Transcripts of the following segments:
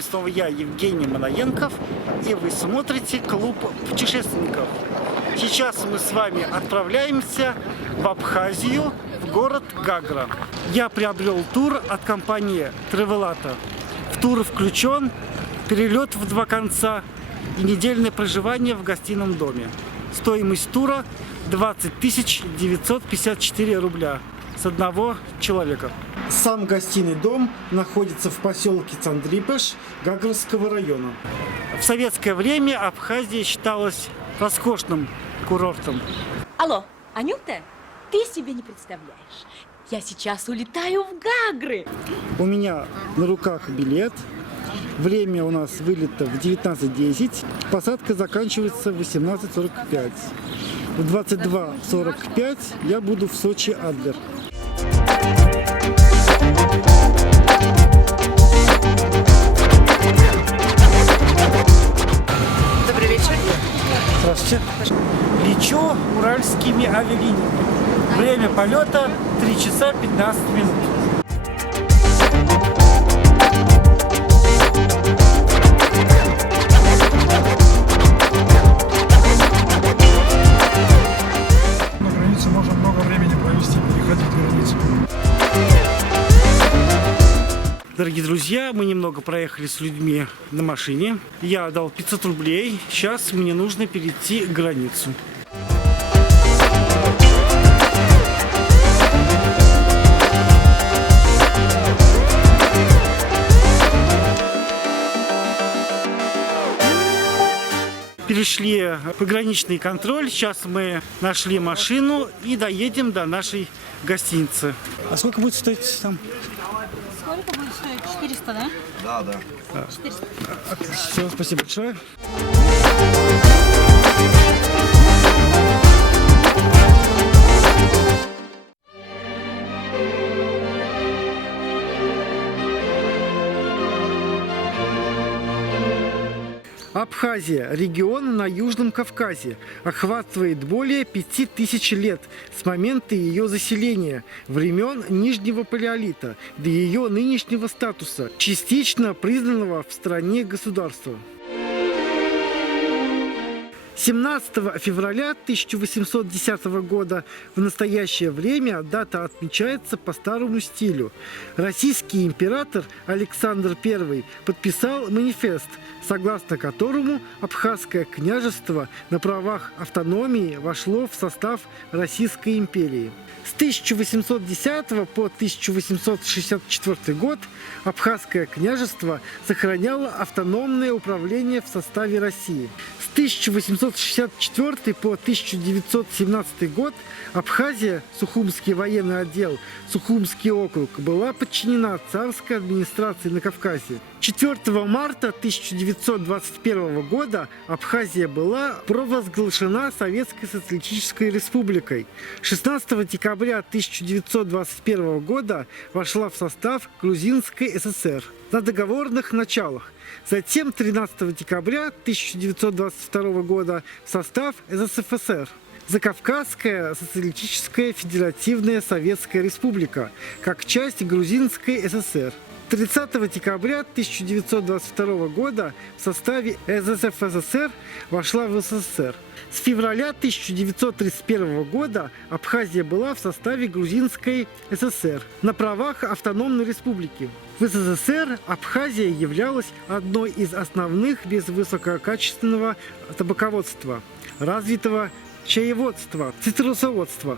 вами снова я, Евгений Манаенков, и вы смотрите Клуб путешественников. Сейчас мы с вами отправляемся в Абхазию, в город Гагра. Я приобрел тур от компании Travelata. В тур включен перелет в 2 конца и недельное проживание в гостином доме. Стоимость тура 20 954 рубля с одного человека. Сам гостиный дом находится в поселке Цандрипеш Гагрского района. В советское время Абхазия считалась роскошным курортом. Алло, Анюта, ты себе не представляешь. Я сейчас улетаю в Гагры. У меня на руках билет. Время у нас вылета в 19:10. Посадка заканчивается в 18:45. В 22:45 я буду в Сочи Адлер. Добрый вечер. Здравствуйте. Лечу уральскими авиалиниями. Время полета 3 часа 15 минут. На границе можно много времени провести, переходить границу. Дорогие друзья, мы немного проехали с людьми на машине. Я дал 500 рублей. Сейчас мне нужно перейти границу. Перешли пограничный контроль. Сейчас мы нашли машину и доедем до нашей гостиницы. А сколько будет стоить там? Сколько будет стоить? 400, да? Да. 400. Все, спасибо большое. Абхазия – регион на Южном Кавказе, охватывает более 5000 лет с момента ее заселения, времен Нижнего Палеолита до ее нынешнего статуса, частично признанного в стране государства. 17 февраля 1810 года в настоящее время дата отмечается по старому стилю. Российский император Александр I подписал манифест, согласно которому Абхазское княжество на правах автономии вошло в состав Российской империи. С 1810 по 1864 год Абхазское княжество сохраняло автономное управление в составе России. С 1864 по 1917 год Абхазия, Сухумский военный отдел, Сухумский округ, была подчинена царской администрации на Кавказе. 4 марта 1921 года Абхазия была провозглашена Советской Социалистической Республикой. 16 декабря 1921 года вошла в состав Грузинской ССР на договорных началах. Затем 13 декабря 1922 года в состав СССР. Закавказская Социалистическая Федеративная Советская Республика, как часть Грузинской ССР. 30 декабря 1922 года в составе ССФСР вошла в СССР. С февраля 1931 года Абхазия была в составе Грузинской ССР на правах автономной республики. В СССР Абхазия являлась одной из основных без высококачественного табаководства, развитого чаеводства, цитрусоводства.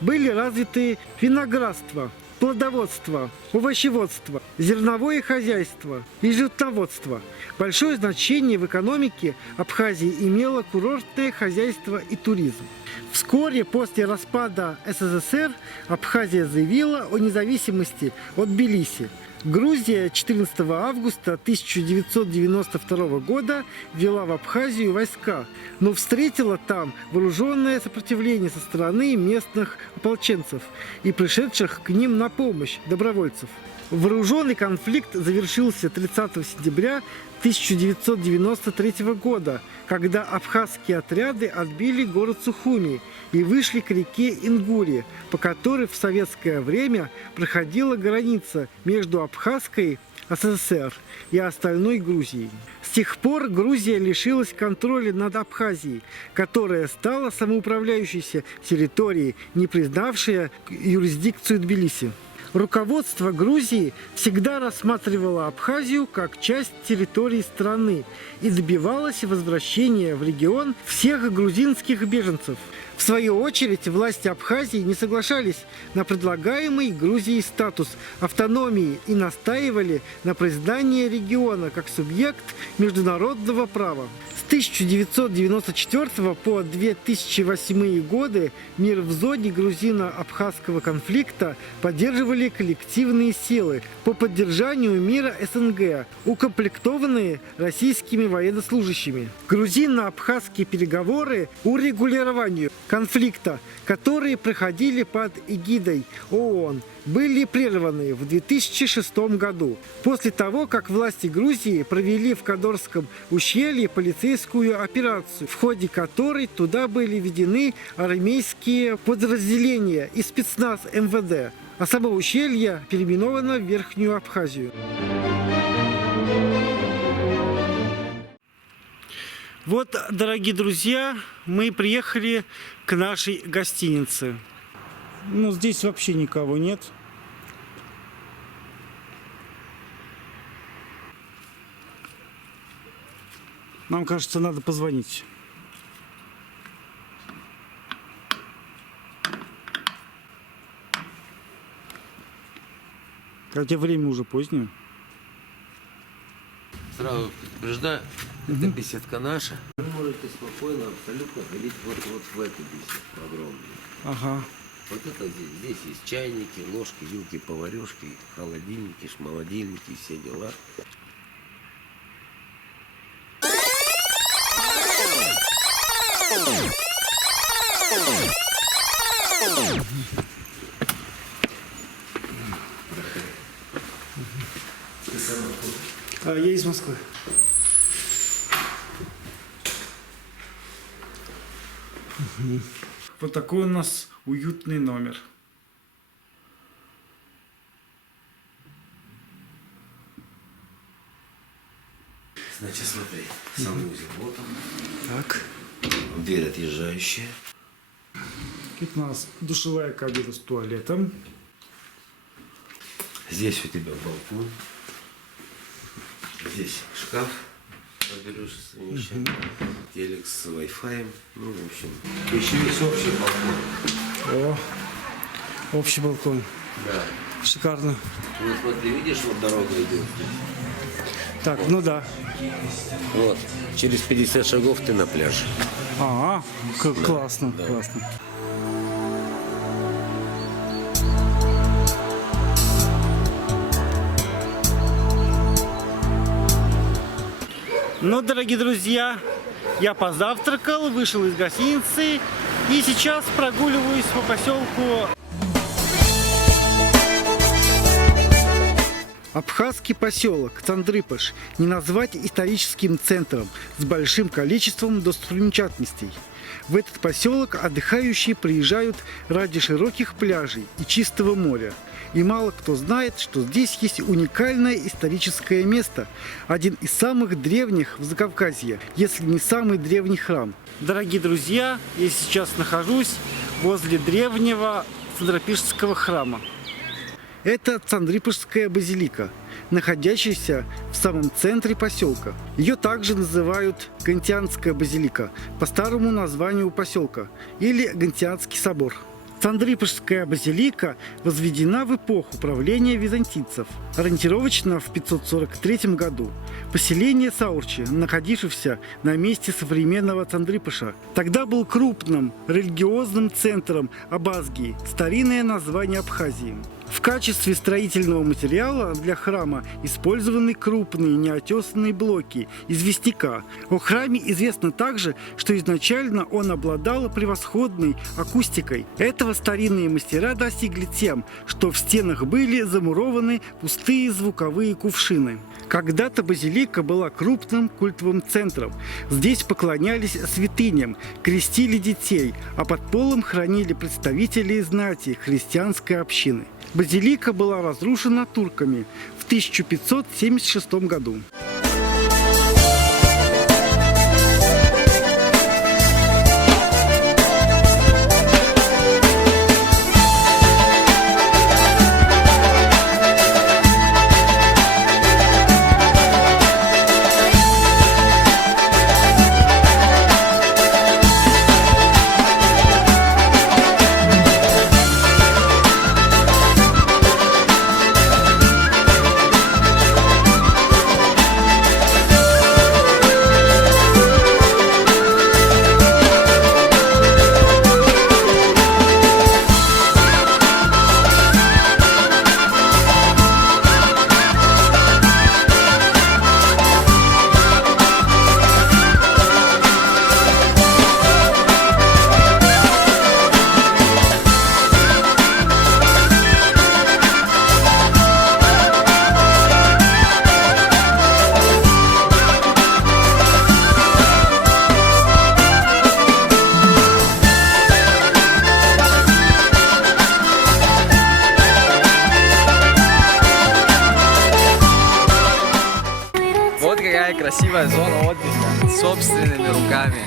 Были развиты виноградство, плодоводство, овощеводство, зерновое хозяйство и животноводство. Большое значение в экономике Абхазии имело курортное хозяйство и туризм. Вскоре после распада СССР Абхазия заявила о независимости от Тбилиси. Грузия 14 августа 1992 года ввела в Абхазию войска, но встретила там вооруженное сопротивление со стороны местных ополченцев и пришедших к ним на помощь добровольцев. Вооруженный конфликт завершился 30 сентября 1993 года, когда абхазские отряды отбили город Сухуми и вышли к реке Ингуре, по которой в советское время проходила граница между Абхазской СССР и остальной Грузией. С тех пор Грузия лишилась контроля над Абхазией, которая стала самоуправляющейся территорией, не признавшей юрисдикцию Тбилиси. Руководство Грузии всегда рассматривало Абхазию как часть территории страны и добивалось возвращения в регион всех грузинских беженцев. В свою очередь, власти Абхазии не соглашались на предлагаемый Грузией статус автономии и настаивали на признании региона как субъект международного права. С 1994 по 2008 годы мир в зоне грузино-абхазского конфликта поддерживали коллективные силы по поддержанию мира СНГ, укомплектованные российскими военнослужащими. Грузино-абхазские переговоры урегулированию конфликта, которые проходили под эгидой ООН, были прерваны в 2006 году, после того, как власти Грузии провели в Кадорском ущелье полицейскую операцию, в ходе которой туда были введены армейские подразделения и спецназ МВД, а само ущелье переименовано в Верхнюю Абхазию. Вот, дорогие друзья, мы приехали к нашей гостинице. Ну, здесь вообще никого нет. Нам кажется, надо позвонить. Хотя время уже позднее. Сразу предупреждаю, это беседка наша. Вы можете спокойно, абсолютно ходить вот в эту беседку огромную. Ага. Вот это здесь есть чайники, ложки, вилки, поварешки, холодильники, шмолодильники, все дела. Я из Москвы. Вот такой у нас уютный номер. Значит, смотри, санузел, вот он. Так. Дверь отъезжающая. Тут у нас душевая кабина с туалетом. Здесь у тебя балкон. Здесь шкаф. Поберешь свои вещи. Телек с Wi-Fi. Ну, в общем. Еще есть общий балкон. О, общий балкон. Да. Шикарно. Вот смотри, видишь, вот дорога идет. Так, ну да. Вот. Через 50 шагов ты на пляже. Ага, классно, Да. классно. Ну, дорогие друзья, я позавтракал, вышел из гостиницы и сейчас прогуливаюсь по поселку. Абхазский поселок Цандрыпыш не назвать историческим центром с большим количеством достопримечательностей. В этот поселок отдыхающие приезжают ради широких пляжей и чистого моря. И мало кто знает, что здесь есть уникальное историческое место, один из самых древних в Закавказье, если не самый древний храм. Дорогие друзья, я сейчас нахожусь возле древнего Цандрыпышского храма. Это Цандрыпышская базилика, находящаяся в самом центре поселка. Ее также называют Гантианская базилика по старому названию поселка или Гантианский собор. Цандрыпышская базилика возведена в эпоху правления византийцев, ориентировочно в 543 году. Поселение Саурчи, находившееся на месте современного Цандрыпыша, тогда был крупным религиозным центром Абазгии, старинное название Абхазии. В качестве строительного материала для храма использованы крупные неотесанные блоки известняка. О храме известно также, что изначально он обладал превосходной акустикой. Этого старинные мастера достигли тем, что в стенах были замурованы пустые звуковые кувшины. Когда-то базилика была крупным культовым центром. Здесь поклонялись святыням, крестили детей, а под полом хранили представителей знати христианской общины. Базилика была разрушена турками в 1576 году. Вот какая красивая зона отдыха собственными руками.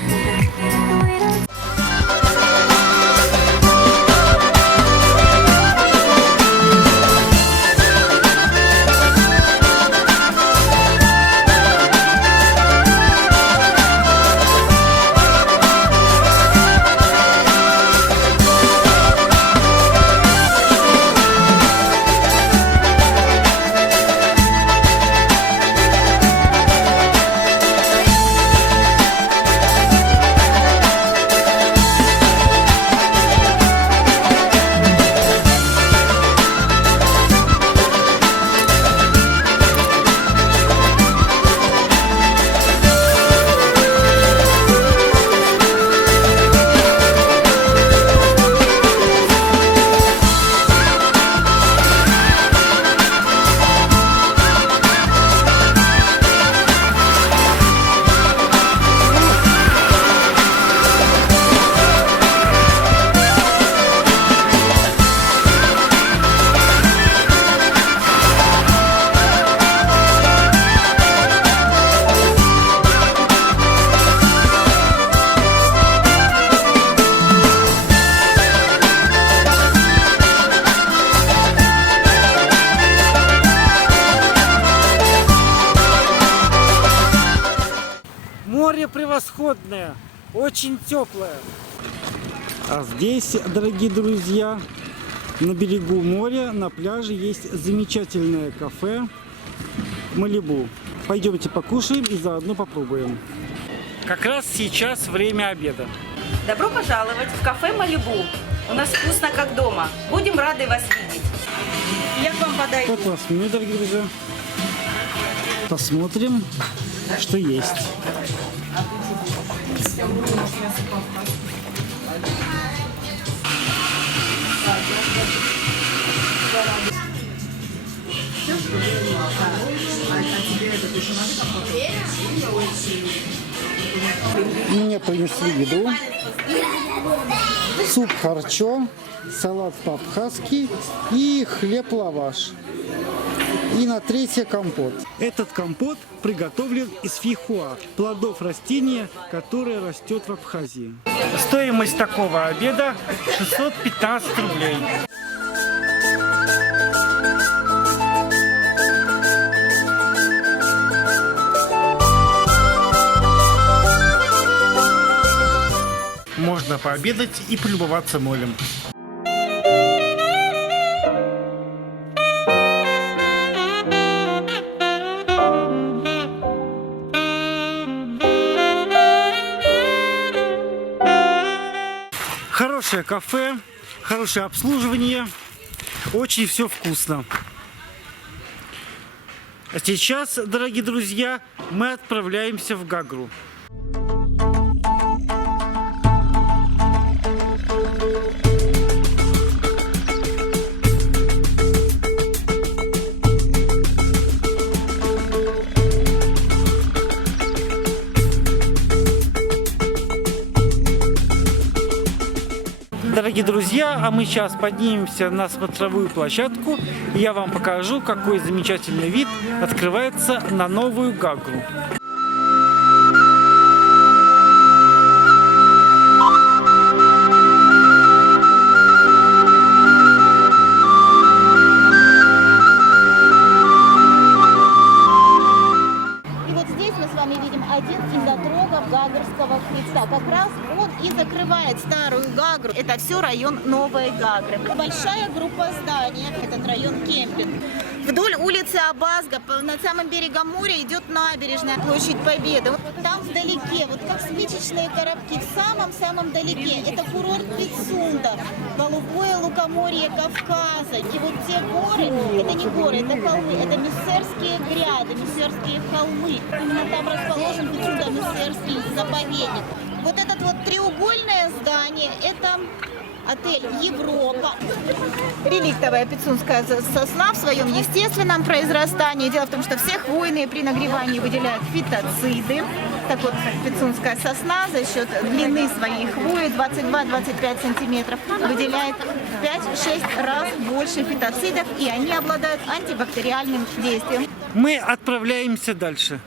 Море превосходное, очень теплое. А здесь, дорогие друзья, на берегу моря, на пляже есть замечательное кафе Малибу. Пойдемте покушаем и заодно попробуем. Как раз сейчас время обеда. Добро пожаловать в кафе «Малибу». У нас вкусно, как дома. Будем рады вас видеть. Я к вам подойду. Вот у нас меню, дорогие друзья. Посмотрим, что есть. Мне принесли еду. Суп харчо, салат по-абхазски и хлеб-лаваш. И на третье компот. Этот компот приготовлен из фейхоа, плодов растения, которое растет в Абхазии. Стоимость такого обеда 615 рублей. Можно пообедать и полюбоваться морем. Хорошее кафе, хорошее обслуживание, очень все вкусно. А сейчас, дорогие друзья, мы отправляемся в Гагру. Дорогие друзья, а мы сейчас поднимемся на смотровую площадку, и я вам покажу, какой замечательный вид открывается на Новую Гагру. Один из отрогов Гагрского Христа. Как раз он и закрывает Старую Гагру. Это все район Новой Гагры. Большая группа зданий. Этот район кемпинг. Вдоль улицы Абазга, над самым берегом моря, идет набережная, площадь Победы. Вот там вдалеке, вот как спичечные коробки, в самом-самом далеке, это курорт Пицунда, голубое лукоморье Кавказа. И вот те горы, это не горы, это холмы, это Миссерские гряды, Миссерские холмы. Именно там расположен Пицунда-Миссерский заповедник. Вот это вот треугольное здание, это отель «Европа». Реликтовая пицунская сосна в своем естественном произрастании. Дело в том, что все хвойные при нагревании выделяют фитоциды. Так вот, пицунская сосна за счет длины своей хвои 22-25 сантиметров выделяет в 5-6 раз больше фитоцидов, и они обладают антибактериальным действием. Мы отправляемся дальше.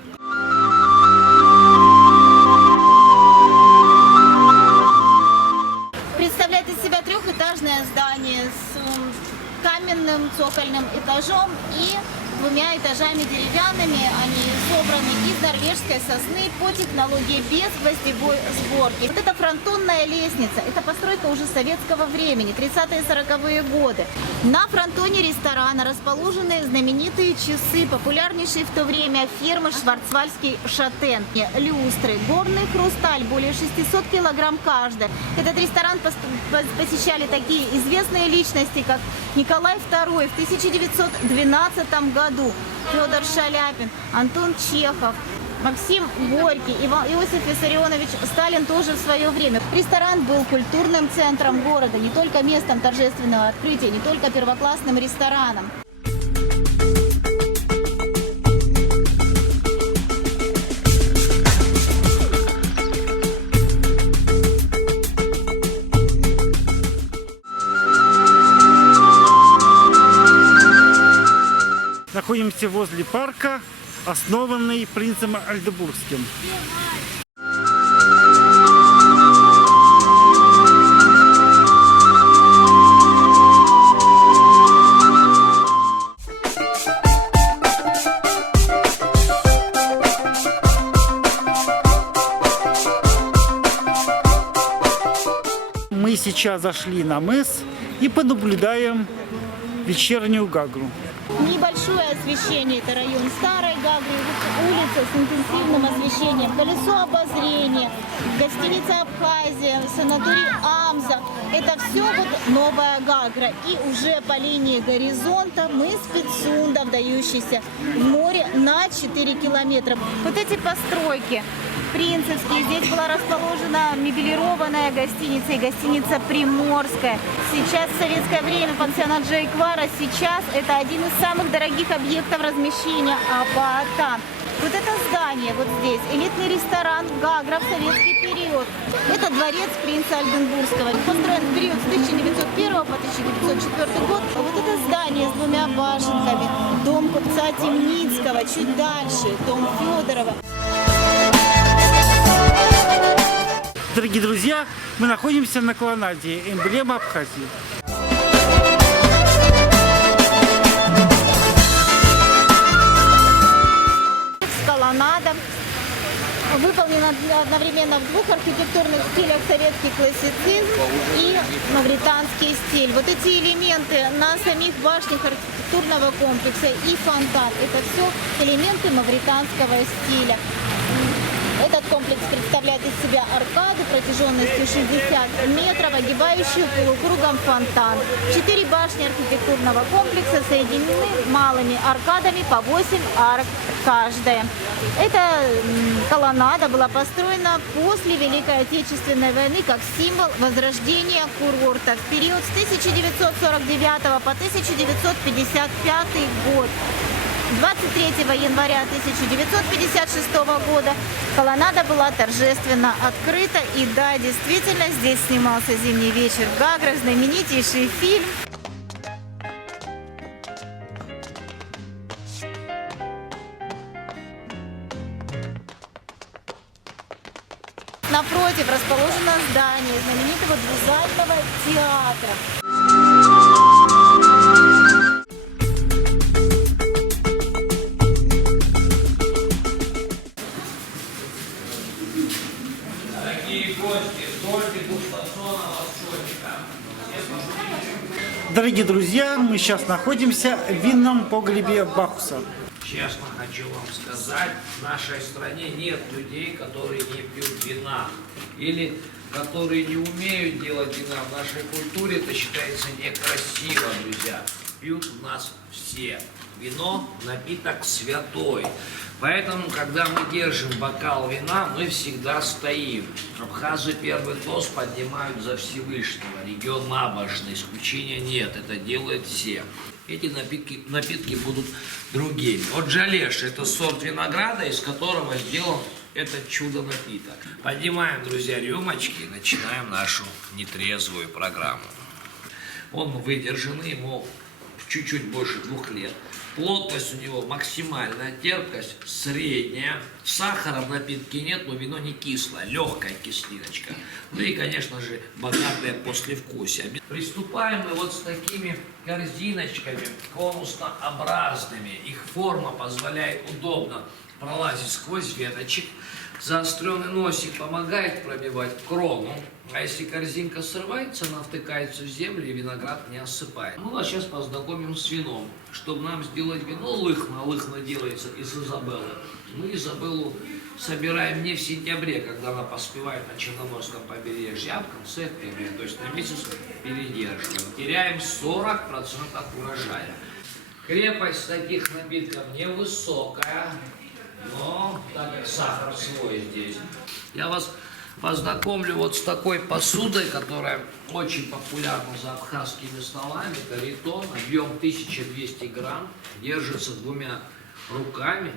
Представляет из себя трехэтажное здание с каменным цокольным этажом и двумя этажами деревянными. Они собраны из норвежской сосны по технологии без гвоздевой сборки. Вот это фронтонная лестница. Это постройка уже советского времени, 30-е 40-е годы. На фронтоне ресторана расположены знаменитые часы, популярнейшие в то время фирмы Шварцвальдский Шатен. Люстры, горный хрусталь, более 600 килограмм каждая. Этот ресторан посещали такие известные личности, как Николай II в 1912 году, Федор Шаляпин, Антон Чехов, Максим Горький, Иосиф Виссарионович Сталин тоже в свое время. Ресторан был культурным центром города, не только местом торжественного открытия, не только первоклассным рестораном. Находимся возле парка, основанный принцем Альдебургским. Мы сейчас зашли на мыс и понаблюдаем вечернюю Гагру. Небольшое освещение, это район Старой Гагры, улица с интенсивным освещением, колесо обозрения, гостиница Абхазия, санаторий Амза. Это все вот Новая Гагра. И уже по линии горизонта мыс Пицунда, вдающийся в море на 4 километра. Вот эти постройки Принцевские. Здесь была расположена мебелированная гостиница и гостиница Приморская. Сейчас в советское время пансионат Джейквара, сейчас это один из самых дорогих объектов размещения Апаатан. Вот это здание вот здесь, элитный ресторан Гагра в советский период. Это дворец принца Альденбургского. Построен в период с 1901 по 1904 год. Вот это здание с двумя башенками. Дом купца Темницкого, чуть дальше, дом Федорова. Дорогие друзья, мы находимся на колоннаде, эмблема Абхазии. Колоннада выполнена одновременно в двух архитектурных стилях: советский классицизм и мавританский стиль. Вот эти элементы на самих башнях архитектурного комплекса и фонтан – это все элементы мавританского стиля. Этот комплекс представляет из себя аркаду протяженностью 60 метров, огибающую полукругом фонтан. 4 башни архитектурного комплекса соединены малыми аркадами по 8 арок каждая. Эта колоннада была построена после Великой Отечественной войны как символ возрождения курорта в период с 1949 по 1955 год. 23 января 1956 года колоннада была торжественно открыта. И да, действительно, здесь снимался «Зимний вечер в Гаграх», знаменитейший фильм. Напротив расположено здание знаменитого двузального театра. Дорогие друзья, мы сейчас находимся в винном погребе Бахуса. Честно хочу вам сказать, в нашей стране нет людей, которые не пьют вина. Или которые не умеют делать вина. В нашей культуре это считается некрасиво, друзья. Пьют у нас все. Вино – напиток святой. Поэтому, когда мы держим бокал вина, мы всегда стоим. Абхазы первый тост поднимают за Всевышнего. Регион набожный, исключения нет. Это делают все. Эти напитки будут другими. Вот жалеш – это сорт винограда, из которого сделан этот чудо-напиток. Поднимаем, друзья, рюмочки и начинаем нашу нетрезвую программу. Он выдержанный, ему чуть-чуть больше 2 лет. Плотность у него максимальная, терпкость средняя. Сахара в напитке нет, но вино не кислое, легкая кислиночка. Ну и, конечно же, богатое послевкусие. Приступаем мы вот с такими корзиночками конуснообразными. Их форма позволяет удобно пролазить сквозь веточек. Заостренный носик помогает пробивать крону. А если корзинка срывается, она втыкается в землю и виноград не осыпает. Мы вас сейчас познакомим с вином. Чтобы нам сделать вино лыхно делается из Изабеллы. Мы Изабеллу собираем не в сентябре, когда она поспевает на Черноморском побережье, а в конце октября. То есть на месяц передерживаем. Теряем 40% урожая. Крепость таких напитков невысокая. Но, так как сахар свой здесь, я вас познакомлю вот с такой посудой, которая очень популярна за абхазскими столами. Это ритон, объем 1200 грамм, держится 2 руками.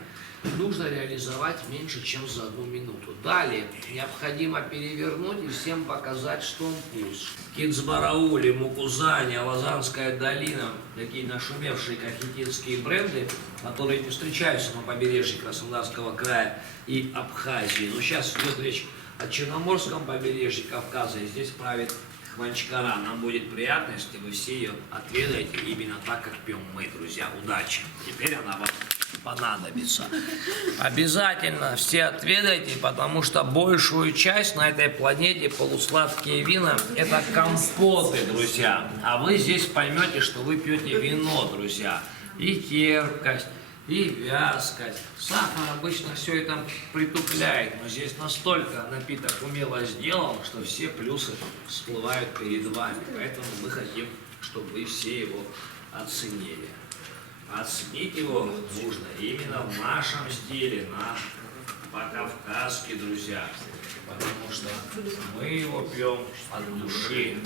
Нужно реализовать меньше, чем за 1 минуту. Далее необходимо перевернуть и всем показать, что он пуст. Кинцбараули, Мукузани, Алазанская долина, такие нашумевшие кахетинские бренды, которые не встречаются на побережье Краснодарского края и Абхазии. Но сейчас идет речь о Черноморском побережье Кавказа, и здесь правит Хванчкара. Нам будет приятно, если вы все ее отведаете именно так, как пьем мы, друзья. Удачи! Теперь она вам понадобится. Обязательно все отведайте, потому что большую часть на этой планете полусладкие вина – это компоты, друзья. А вы здесь поймете, что вы пьете вино, друзья. И терпкость, и вязкость. Сахар обычно все это притупляет, но здесь настолько напиток умело сделан, что все плюсы всплывают перед вами. Поэтому мы хотим, чтобы вы все его оценили. Оценить его нужно именно в нашем стиле, по-кавказски, друзья. Потому что мы его пьем от души.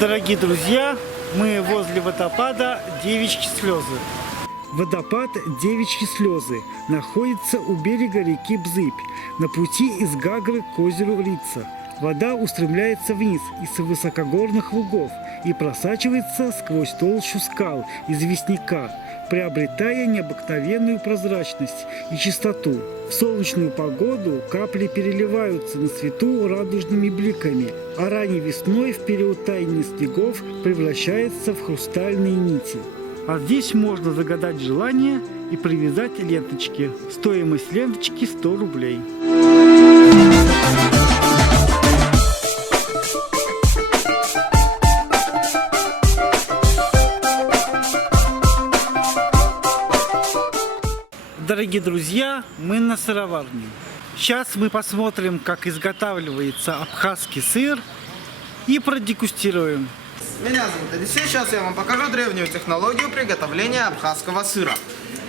Дорогие друзья, мы возле водопада Девичьи слезы. Водопад Девичьи слезы находится у берега реки Бзыбь, на пути из Гагры к озеру Рица. Вода устремляется вниз из высокогорных лугов и просачивается сквозь толщу скал известняка, приобретая необыкновенную прозрачность и чистоту. В солнечную погоду капли переливаются на свету радужными бликами, а ранней весной в период таяния снегов превращается в хрустальные нити. А здесь можно загадать желание и привязать ленточки. Стоимость ленточки 100 рублей. Дорогие друзья, мы на сыроварне. Сейчас мы посмотрим, как изготавливается абхазский сыр и продегустируем. Меня зовут Одиссей, сейчас я вам покажу древнюю технологию приготовления абхазского сыра.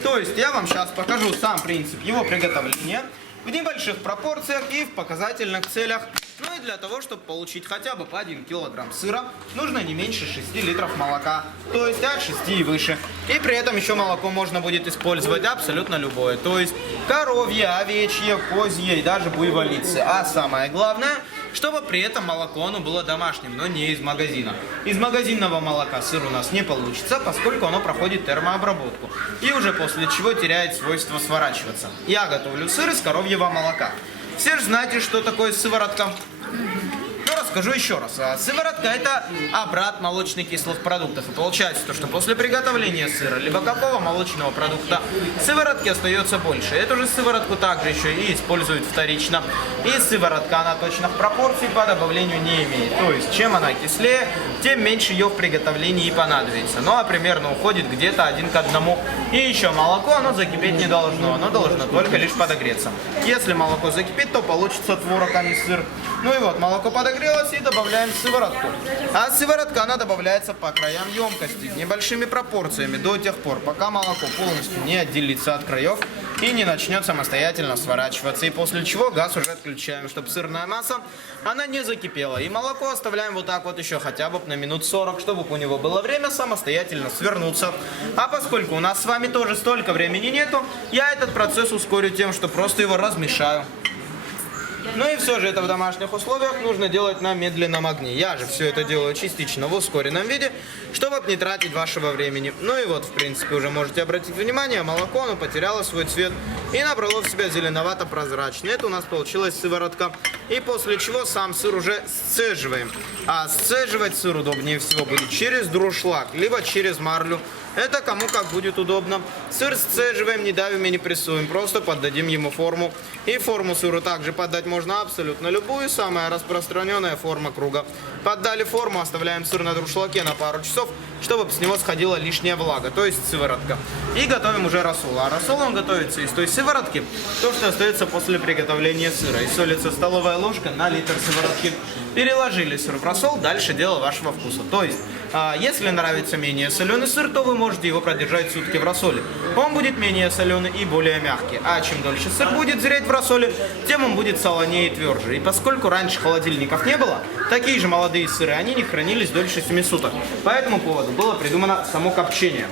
То есть я вам сейчас покажу сам принцип его приготовления в небольших пропорциях и в показательных целях. Ну и для того, чтобы получить хотя бы по 1 килограмм сыра, нужно не меньше 6 литров молока, то есть от 6 и выше. И при этом еще молоко можно будет использовать абсолютно любое, то есть коровье, овечье, козье и даже буйволицы. А самое главное, чтобы при этом молоко оно было домашним, но не из магазина. Из магазинного молока сыр у нас не получится, поскольку оно проходит термообработку и уже после чего теряет свойство сворачиваться. Я готовлю сыр из коровьего молока. Все же знаете, что такое сыворотка? Ну, расскажу еще раз. Сыворотка – это обрат молочно-кислых продуктов. И получается то, что после приготовления сыра либо какого молочного продукта сыворотки остается больше. Эту же сыворотку также еще и используют вторично. И сыворотка, она точных пропорций по добавлению не имеет. То есть, чем она кислее, тем меньше ее в приготовлении и понадобится. Ну, а примерно уходит где-то 1 к 1. И еще молоко, оно закипеть не должно. Оно должно только лишь подогреться. Если молоко закипит, то получится творог, а не сыр. Ну и вот, молоко подогрелось и добавляем сыворотку. А сыворотка, она добавляется по краям емкости, небольшими пропорциями до тех пор, пока молоко полностью не отделится от краев и не начнет самостоятельно сворачиваться. И после чего газ уже отключаем, чтобы сырная масса, она не закипела. И молоко оставляем вот так вот еще хотя бы на минут 40, чтобы у него было время самостоятельно свернуться. А поскольку у нас с вами тоже столько времени нету, я этот процесс ускорю тем, что просто его размешаю. Ну и все же это в домашних условиях нужно делать на медленном огне. Я же все это делаю частично в ускоренном виде, чтобы не тратить вашего времени. Ну и вот, в принципе, уже можете обратить внимание, молоко, оно потеряло свой цвет и набрало в себя зеленовато-прозрачный. Это у нас получилась сыворотка. И после чего сам сыр уже сцеживаем. А сцеживать сыр удобнее всего будет через дуршлаг, либо через марлю. Это кому как будет удобно. Сыр сцеживаем, не давим и не прессуем, просто поддадим ему форму. И форму сыру также поддать можно абсолютно любую, самая распространенная форма круга. Поддали форму, оставляем сыр на дуршлаге на пару часов, чтобы с него сходила лишняя влага, то есть сыворотка. И готовим уже рассол. А рассол он готовится из той сыворотки, то, что остается после приготовления сыра. И солится столовая ложка на литр сыворотки. Переложили сыр в рассол, дальше дело вашего вкуса. То есть, если нравится менее соленый сыр, то вы можете его продержать сутки в рассоле. Он будет менее соленый и более мягкий. А чем дольше сыр будет зреть в рассоле, тем он будет солонее и тверже. И поскольку раньше холодильников не было, такие же молодые сыры, они не хранились дольше 7 суток. По этому поводу было придумано само копчение.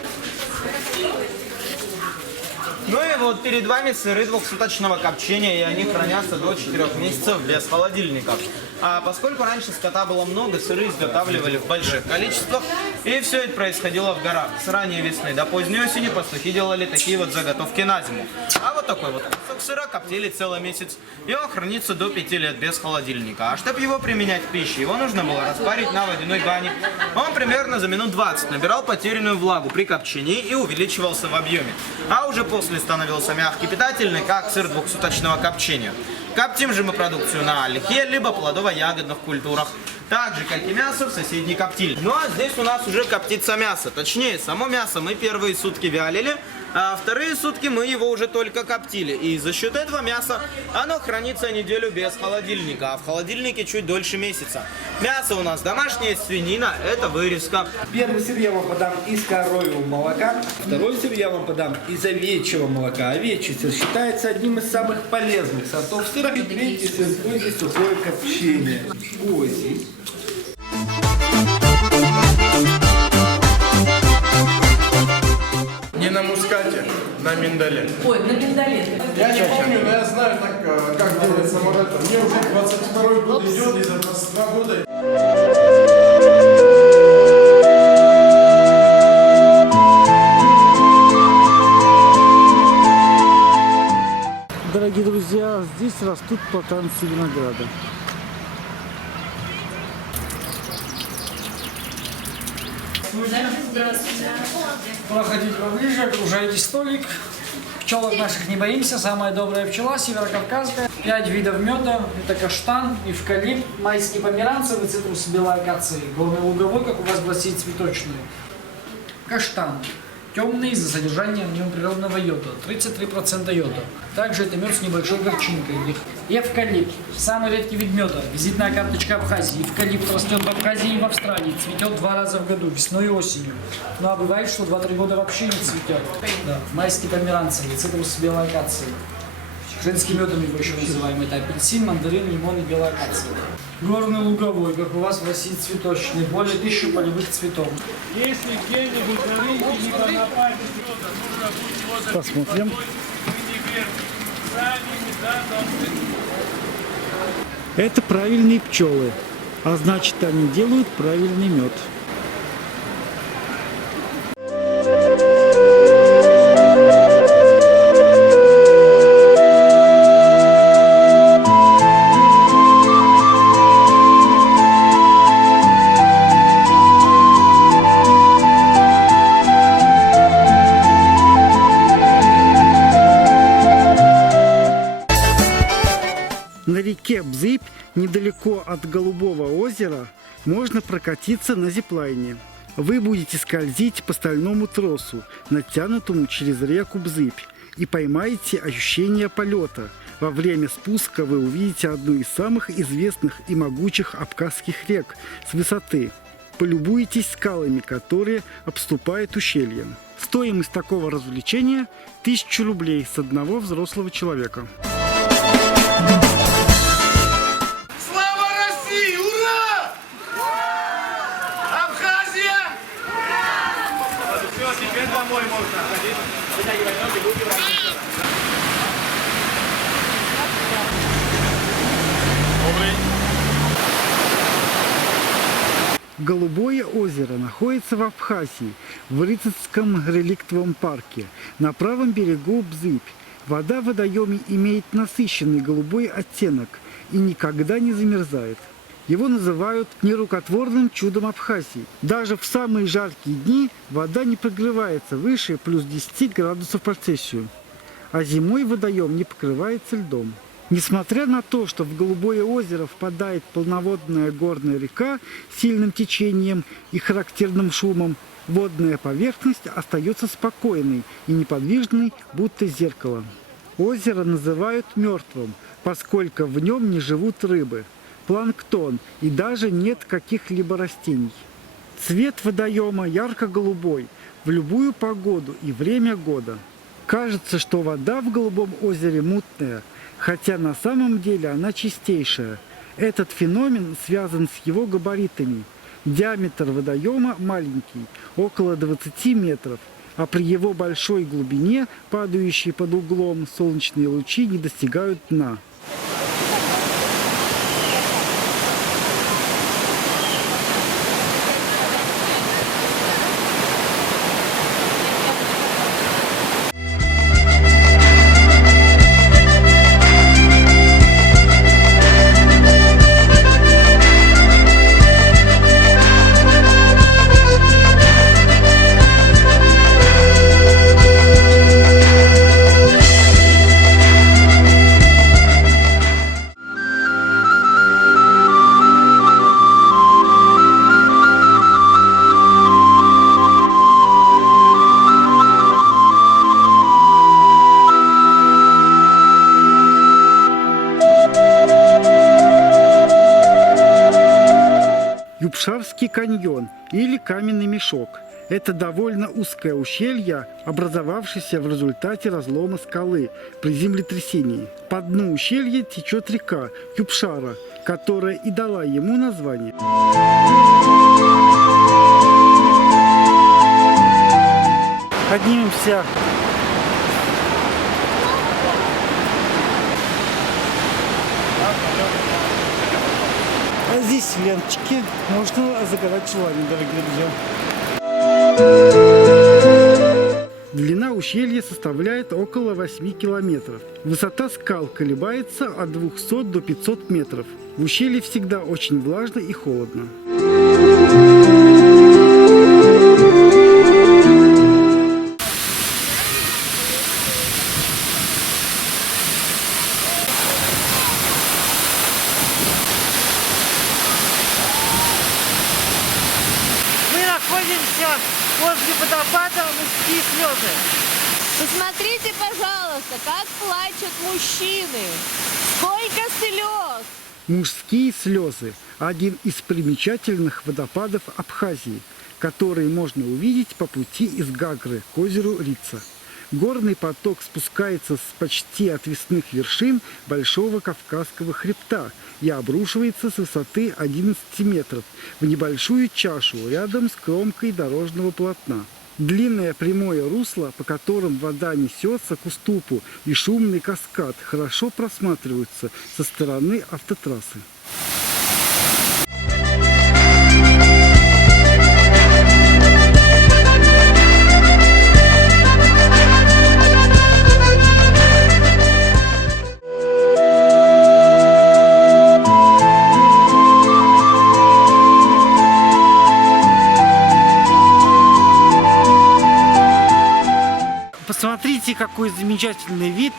Ну и вот перед вами сыры двухсуточного копчения, и они хранятся до 4 месяцев без холодильников. А поскольку раньше скота было много, сыры изготавливали в больших количествах, и все это происходило в горах. С ранней весны до поздней осени пастухи делали такие вот заготовки на зиму. А вот такой вот кусок сыра коптили целый месяц, и он хранится до 5 лет без холодильника. А чтобы его применять в пище, его нужно было распарить на водяной бане. Он примерно за минут 20 набирал потерянную влагу при копчении и увеличивался в объеме. А уже после становился мягкий, питательный, как сыр двухсуточного копчения. Коптим же мы продукцию на ольхе, либо плодово-ягодных культурах. Так же, как и мясо в соседней коптильне. Ну а здесь у нас уже коптится мясо. Точнее, само мясо мы первые сутки вялили, а вторые сутки мы его уже только коптили. И за счет этого мяса оно хранится неделю без холодильника, а в холодильнике чуть дольше месяца. Мясо у нас домашняя свинина, это вырезка. Первый сыр я вам подам из коровьего молока, второй сыр я вам подам из овечьего молока. Овечий сыр считается одним из самых полезных сортов сыра. И третий сыр козий сухое копчение. Козий. Не на мускате, на миндале. Ой, на миндале. Я не помню, но я знаю, как делать самолет. Мне уже 22-й год идет, и за 22 года. Дорогие друзья, здесь растут платанцы винограда. Проходите поближе, окружайте столик. Пчелок наших не боимся. Самая добрая пчела, северокавказская. 5 видов меда. Это каштан, эвкалипт, майский померанцевый, цитрус белой акации. Горный луговой, как у вас в России, цветочный. Каштан. темный из-за содержания в нем природного йода, 33% йода. Также это мед с небольшой горчинкой. Эвкалипт, самый редкий вид меда, визитная карточка Абхазии. Эвкалипт растет в Абхазии и в Австралии, цветет 2 раза в году, весной и осенью. Ну а бывает, что 2-3 года вообще не цветет. Да. Майские померанцы, цитрус белой акации. Женским медом его еще называем. Это апельсин, мандарин, лимон и белая акация. Горный луговой, как у вас в России цветочный, более 1000 полевых цветов. Если где-нибудь на рынке не конопатит кто-то, нужно будет его записать. Посмотрим. Это правильные пчелы, а значит, они делают правильный мед. На реке Бзыбь, недалеко от Голубого озера, можно прокатиться на зиплайне. Вы будете скользить по стальному тросу, натянутому через реку Бзыбь, и поймаете ощущение полета. Во время спуска вы увидите одну из самых известных и могучих абхазских рек с высоты. Полюбуйтесь скалами, которые обступают ущелье. Стоимость такого развлечения – 1000 рублей с одного взрослого человека. Слава России! Ура! Абхазия! Все, теперь домой можно ходить. Голубое озеро находится в Абхазии, в Рыцарском реликтовом парке, на правом берегу Бзыбь. Вода в водоеме имеет насыщенный голубой оттенок и никогда не замерзает. Его называют нерукотворным чудом Абхазии. Даже в самые жаркие дни вода не прогревается выше плюс 10 градусов по Цельсию, а зимой водоем не покрывается льдом. Несмотря на то, что в Голубое озеро впадает полноводная горная река с сильным течением и характерным шумом, водная поверхность остается спокойной и неподвижной, будто зеркало. Озеро называют мертвым, поскольку в нем не живут рыбы, планктон и даже нет каких-либо растений. Цвет водоема ярко-голубой в любую погоду и время года. Кажется, что вода в Голубом озере мутная, хотя на самом деле она чистейшая. Этот феномен связан с его габаритами. Диаметр водоема маленький, около 20 метров, а при его большой глубине, падающие под углом, солнечные лучи не достигают дна. Юбшарский каньон или каменный мешок – это довольно узкое ущелье, образовавшееся в результате разлома скалы при землетрясении. По дну ущелья течет река Юбшара, которая и дала ему название. Поднимемся. Здесь ленточки, можно загадать желание, дорогие друзья. Длина ущелья составляет около 8 километров. Высота скал колебается от 200 до 500 метров. В ущелье всегда очень влажно и холодно. Находимся возле водопада Мустис. слезы. Посмотрите, пожалуйста, как плачут мужчины. Сколько слез. Мужские слезы – один из примечательных водопадов Абхазии, которые можно увидеть по пути из Гагры к озеру Рица. Горный поток спускается с почти отвесных вершин Большого Кавказского хребта и обрушивается с высоты 11 метров в небольшую чашу рядом с кромкой дорожного полотна. Длинное прямое русло, по которым вода несется к уступу, и шумный каскад хорошо просматриваются со стороны автотрассы. Посмотрите, какой замечательный вид.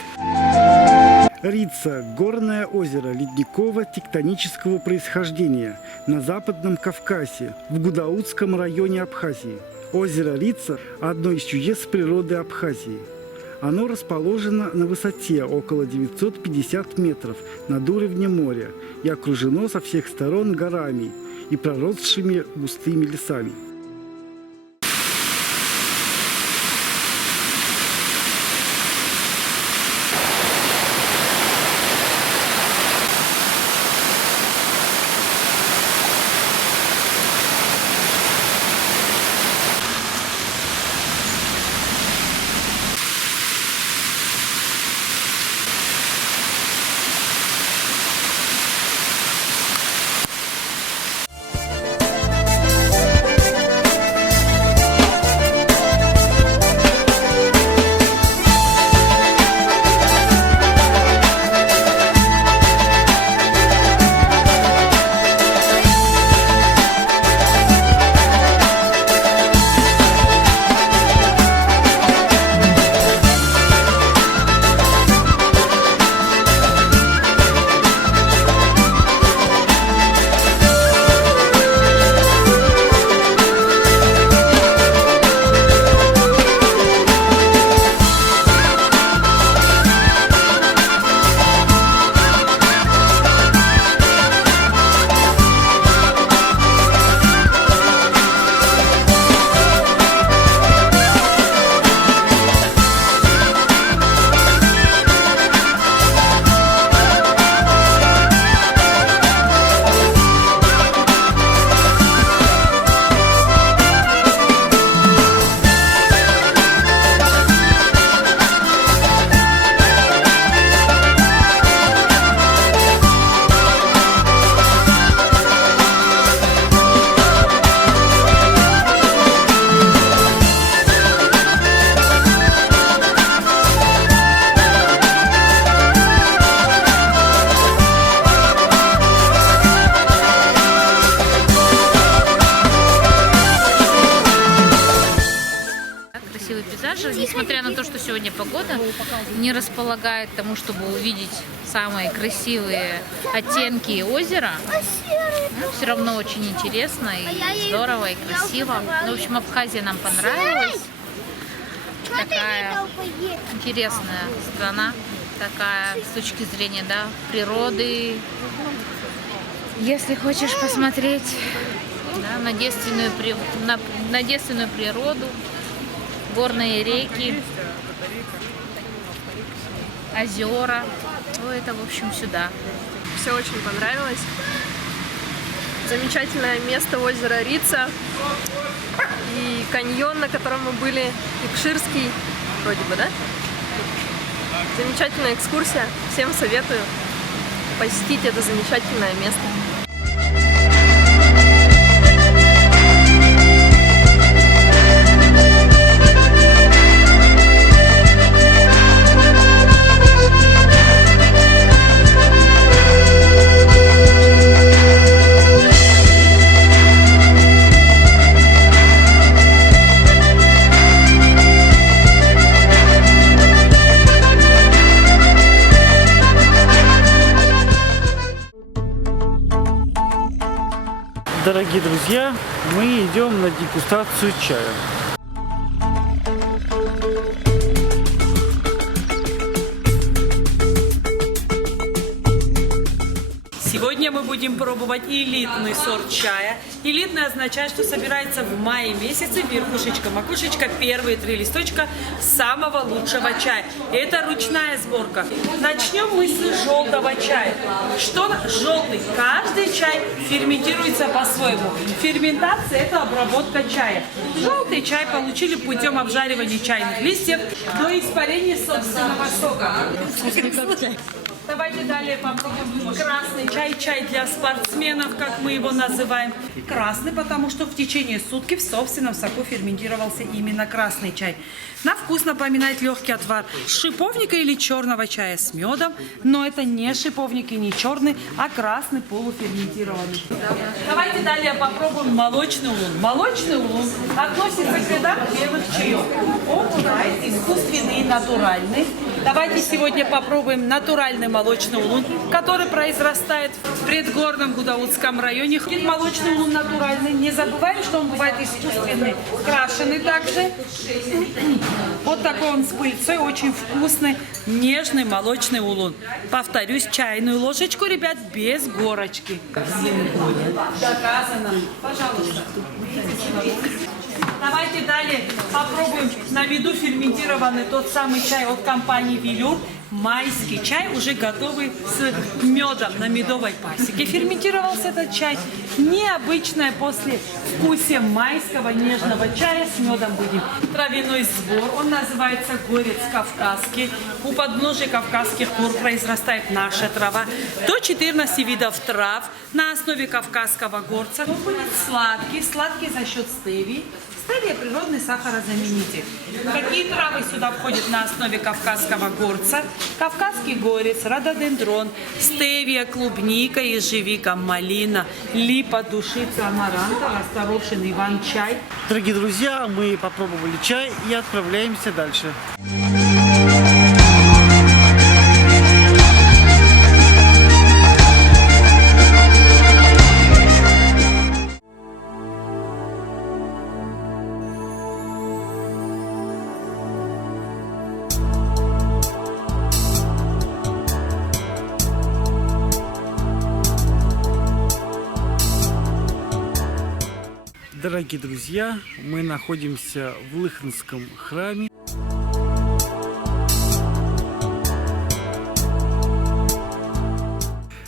Рица – горное озеро ледниково-тектонического происхождения на Западном Кавказе, в Гудаутском районе Абхазии. Озеро Рица – одно из чудес природы Абхазии. Оно расположено на высоте около 950 метров над уровнем моря и окружено со всех сторон горами и проросшими густыми лесами. Несмотря на то, что сегодня погода не располагает к тому, чтобы увидеть самые красивые оттенки озера, все равно очень интересно и здорово, и красиво. В общем, Абхазия нам понравилась. Такая интересная страна, такая с точки зрения, да, природы. Если хочешь посмотреть, да, на девственную природу, горные реки, озера, то это, в общем, сюда. Все очень понравилось. Замечательное место озера Рица и каньон, на котором мы были, Икширский, вроде бы, да? Замечательная экскурсия. Всем советую посетить это замечательное место. Дорогие друзья, мы идем на дегустацию чая. Сегодня мы будем пробовать элитный сорт чая. Элитный означает, что собирается в мае месяце верхушечка, макушечка, первые 3 листочка самого лучшего чая. Это ручная сборка. Начнем мы с желтого чая. Что желтый? Каждый чай ферментируется по-своему. Ферментация – это обработка чая. Желтый чай получили путем обжаривания чайных листьев до испарения собственного сока. Давайте далее попробуем красный чай. Чай для спортсменов, как мы его называем. Красный, потому что в течение суток в собственном соку ферментировался именно красный чай. На вкус напоминает легкий отвар шиповника или черного чая с медом, но это не шиповник и не черный, а красный полуферментированный. Давайте далее попробуем молочный улун. Молочный улун относится к рядам белых чаев. Он бывает искусственный и натуральный. Давайте сегодня попробуем натуральный молочный улун, который произрастает в предгорном Гудаутском районе. Молочный улун натуральный. Не забываем, что он бывает искусственный, крашеный также. Вот такой он с пыльцой, очень вкусный, нежный молочный улун. Повторюсь, чайную ложечку, ребят, без горочки. Доказано. Пожалуйста. Давайте далее попробуем на виду ферментированный тот самый чай от компании Велюр. Майский чай, уже готовый с медом на медовой пасеке. Ферментировался этот чай. Необычное послевкусие майского нежного чая с медом будем. Травяной сбор, он называется горец кавказский. У подножия кавказских гор произрастает наша трава. До 14 видов трав на основе кавказского горца. Он будет сладкий за счет стевии. Стевия – природный сахарозаменитель. Какие травы сюда входят на основе кавказского горца? Кавказский горец, рододендрон, стевия, клубника, ежевика, малина, липа, душица, амаранта, расторопшенный иван-чай. Дорогие друзья, мы попробовали чай и отправляемся дальше. Дорогие друзья, мы находимся в Лыхнском храме.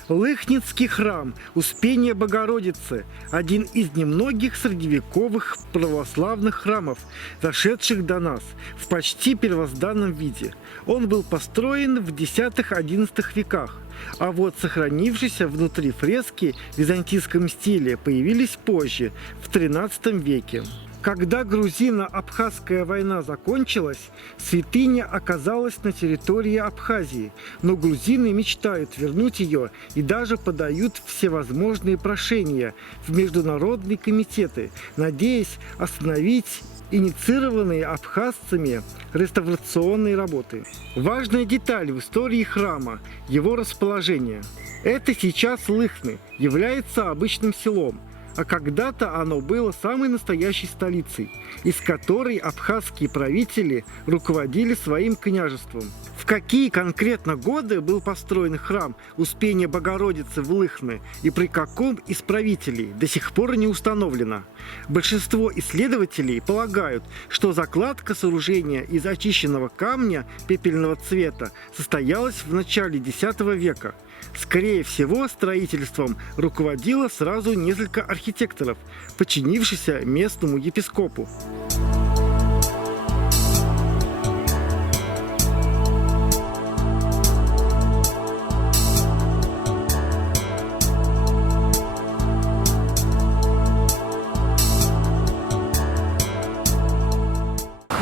Лыхницкий храм Успения Богородицы – один из немногих средневековых православных храмов, дошедших до нас в почти первозданном виде. Он был построен в X-XI веках, а вот сохранившиеся внутри фрески в византийском стиле появились позже, в XIII веке. Когда грузино-абхазская война закончилась, святыня оказалась на территории Абхазии, но грузины мечтают вернуть ее и даже подают всевозможные прошения в международные комитеты, надеясь остановить инициированные абхазцами реставрационные работы. Важная деталь в истории храма – его расположение. Это сейчас Лыхны является обычным селом, а когда-то оно было самой настоящей столицей, из которой абхазские правители руководили своим княжеством. В какие конкретно годы был построен храм Успения Богородицы в Лыхны и при каком из правителей до сих пор не установлено. Большинство исследователей полагают, что закладка сооружения из очищенного камня пепельного цвета состоялась в начале X века. Скорее всего, строительством руководило сразу несколько архитекторов, подчинившихся местному епископу.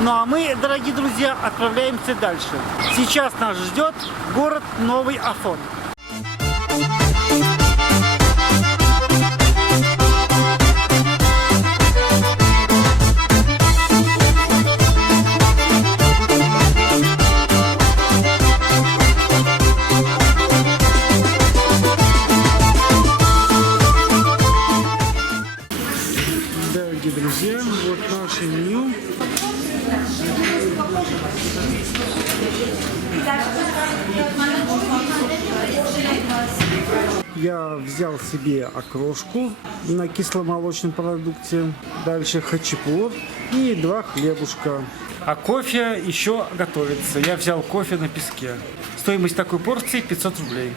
Ну а мы, дорогие друзья, отправляемся дальше. Сейчас нас ждет город Новый Афон. Дорогие друзья, вот наше меню. я взял себе окрошку на кисломолочном продукте, дальше хачапур и 2 хлебушка. А кофе еще готовится. Я взял кофе на песке. Стоимость такой порции 500 рублей.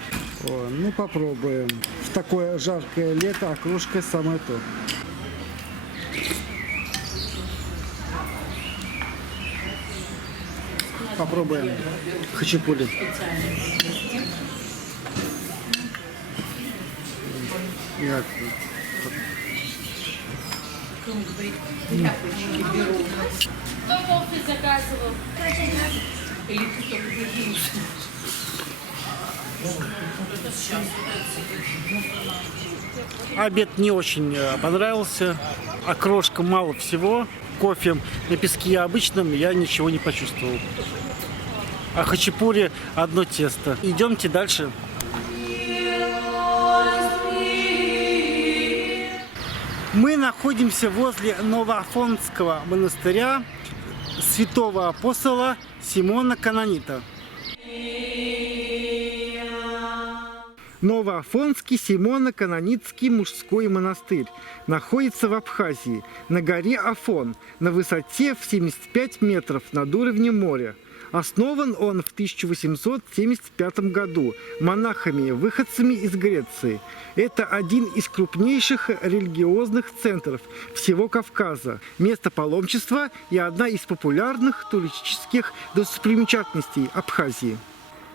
О, ну попробуем. В такое жаркое лето окрошка самое то. Попробуем хачапури. Кто кофе заказывал? Обед не очень понравился. Окрошка мало всего. Кофе на песке обычном я ничего не почувствовал. А хачапури одно тесто. Идемте дальше. Мы находимся возле Новоафонского монастыря святого апостола Симона Канонита. Новоафонский Симоно-Канонитский мужской монастырь находится в Абхазии, на горе Афон, на высоте в 75 метров над уровнем моря. Основан он в 1875 году монахами-выходцами из Греции. Это один из крупнейших религиозных центров всего Кавказа, место паломничества и одна из популярных туристических достопримечательностей Абхазии.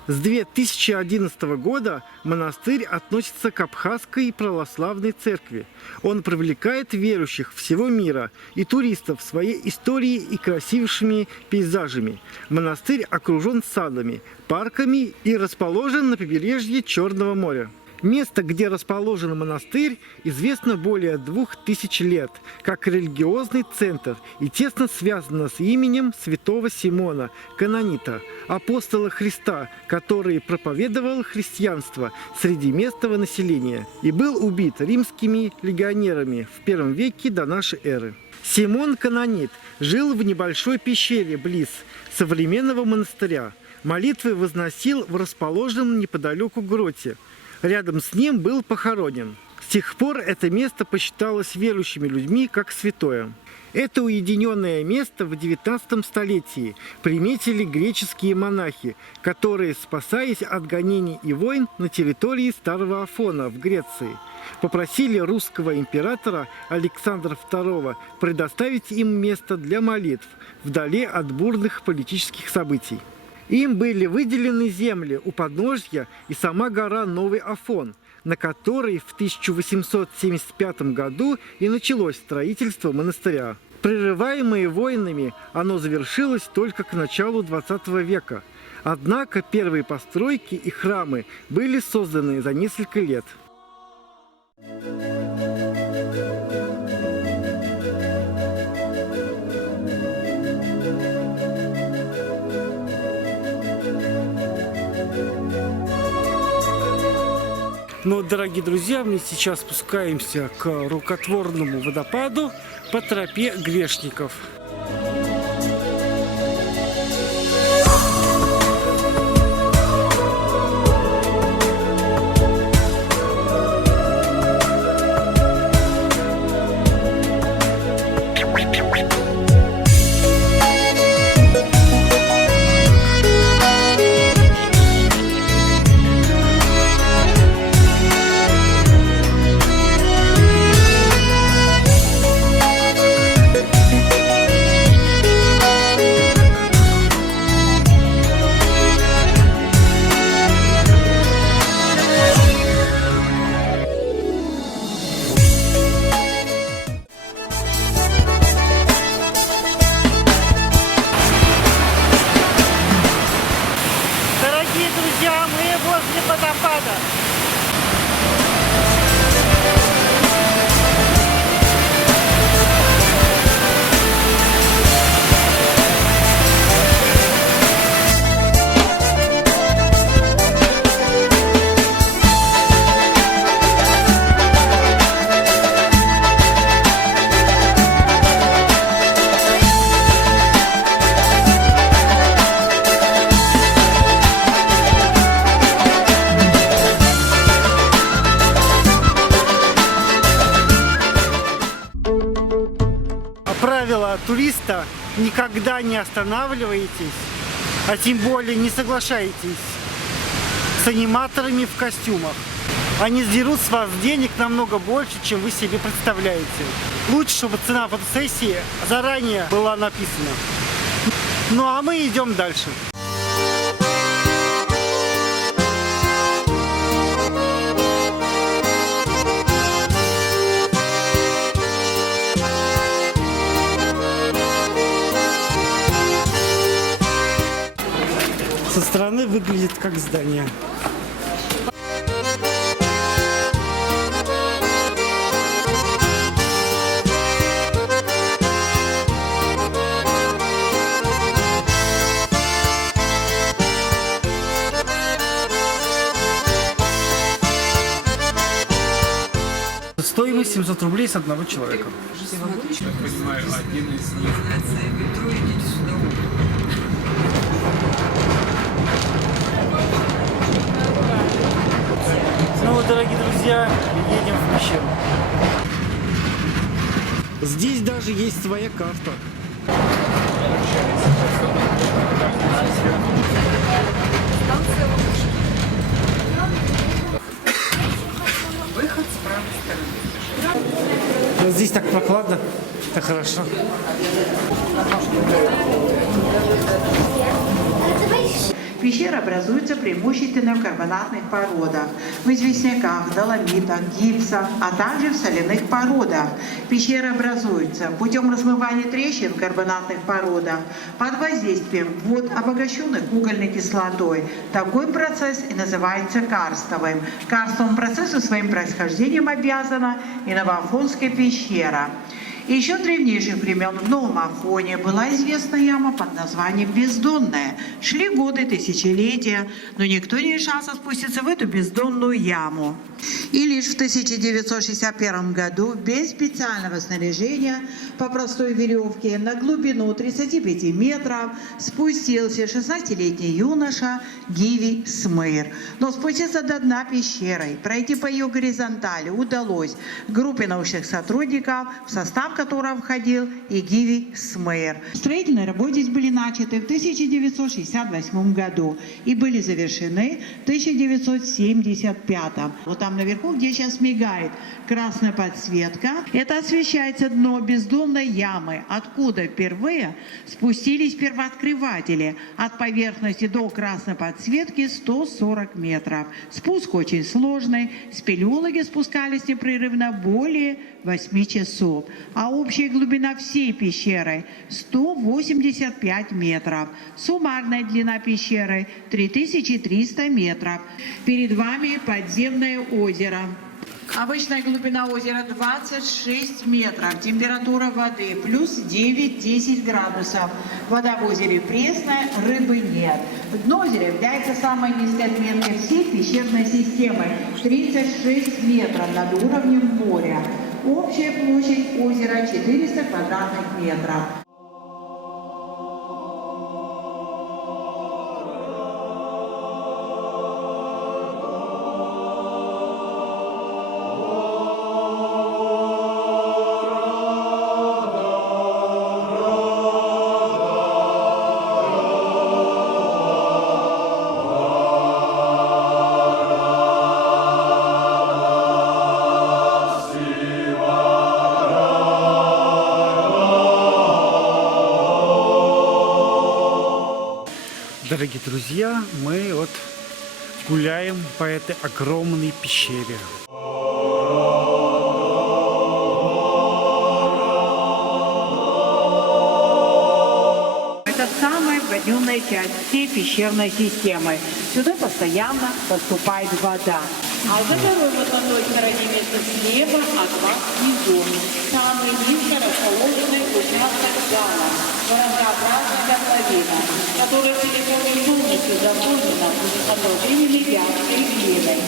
С 2011 года монастырь относится к Абхазской православной церкви. Он привлекает верующих всего мира и туристов своей историей и красивейшими пейзажами. Монастырь окружен садами, парками и расположен на побережье Черного моря. Место, где расположен монастырь, известно более 2000 лет, как религиозный центр и тесно связано с именем святого Симона Канонита, апостола Христа, который проповедовал христианство среди местного населения и был убит римскими легионерами в I веке до нашей эры. Симон Канонит жил в небольшой пещере близ современного монастыря. Молитвы возносил в расположенном неподалеку гроте. Рядом с ним был похоронен. С тех пор это место посчиталось верующими людьми как святое. Это уединенное место в XIX столетии приметили греческие монахи, которые, спасаясь от гонений и войн на территории Старого Афона в Греции, попросили русского императора Александра II предоставить им место для молитв вдали от бурных политических событий. Им были выделены земли у подножья и сама гора Новый Афон, на которой в 1875 году и началось строительство монастыря. Прерываемое войнами, оно завершилось только к началу XX века. Однако первые постройки и храмы были созданы за несколько лет. Но, дорогие друзья, мы сейчас спускаемся к рукотворному водопаду по тропе грешников. любого туриста никогда не останавливаетесь, а тем более не соглашаетесь с аниматорами в костюмах. Они сдерут с вас денег намного больше, чем вы себе представляете. Лучше, чтобы цена фотосессии заранее была написана. Ну а мы идем дальше. Со стороны выглядит как здание. Стоимость 700 рублей с одного человека. Я понимаю, один из них. Ну вот, дорогие друзья, едем в пещеру. Здесь даже есть своя карта. Выход с правой стороны. Вот здесь так прохладно, так хорошо. Пещера образуется преимущественно в карбонатных породах, в известняках, доломитах, гипсах, а также в соляных породах. Пещера образуется путем размывания трещин в карбонатных породах под воздействием вод, обогащенных угольной кислотой. Такой процесс и называется карстовым. Карстовому процессу своим происхождением обязана и Новоафонская пещера. Еще с древнейших времен в Новом Афоне была известна яма под названием Бездонная. Шли годы, тысячелетия, но никто не решался спуститься в эту бездонную яму. И лишь в 1961 году без специального снаряжения по простой веревке на глубину 35 метров спустился 16-летний юноша Гиви Смыр. Но спуститься до дна пещеры, пройти по ее горизонтали удалось группе научных сотрудников, в состав которого входил и Гиви Смыр. Строительные работы здесь были начаты в 1968 году и были завершены в 1975. Вот там наверху, где сейчас мигает красная подсветка, это освещается дно бездонной ямы, откуда впервые спустились первооткрыватели. От поверхности до красной подсветки 140 метров. Спуск очень сложный. Спелеологи спускались непрерывно более 8 часов. А общая глубина всей пещеры 185 метров. Суммарная длина пещеры 3300 метров. Перед вами подземное озеро. Обычная глубина озера 26 метров. Температура воды плюс 9-10 градусов. Вода в озере пресная, рыбы нет. Дно озера является самой низкой отметкой всей пещерной системы. 36 метров над уровнем моря. Общая площадь озера 400 квадратных метров. Дорогие друзья, мы вот гуляем по этой огромной пещере. Это самая водяная часть всей пещерной системы. Сюда постоянно поступает вода. А за второй вот на той стороне места слева от вас внизу самый низко расположенный участок зала, воронкообразная горловина, которая целиком и полностью заполнена отложениями вязкой глиной.